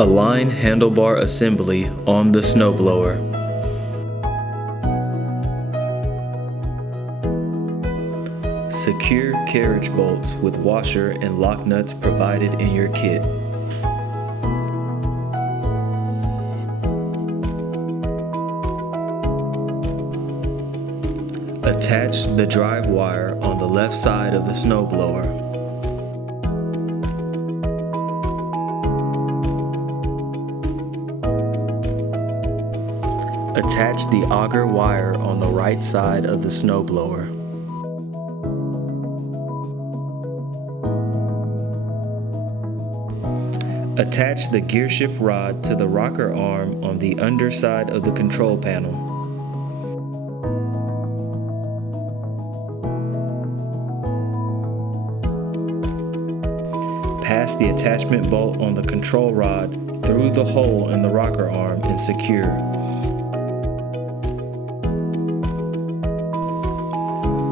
Align handlebar assembly on the snowblower. Secure carriage bolts with washer and lock nuts provided in your kit. Attach the drive wire on the left side of the snowblower. Attach the auger wire on the right side of the snowblower. Attach the gearshift rod to the rocker arm on the underside of the control panel. Pass the attachment bolt on the control rod through the hole in the rocker arm and secure.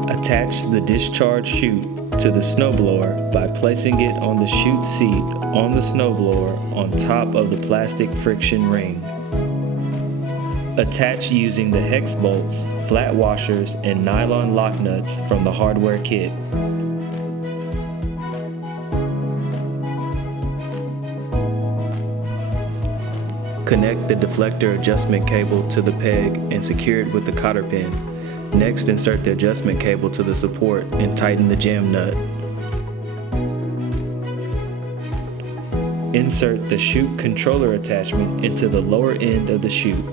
Attach the discharge chute to the snowblower by placing it on the chute seat on the snowblower on top of the plastic friction ring. Attach using the hex bolts, flat washers, and nylon lock nuts from the hardware kit. Connect the deflector adjustment cable to the peg and secure it with the cotter pin. Next, insert the adjustment cable to the support and tighten the jam nut. Insert the chute controller attachment into the lower end of the chute.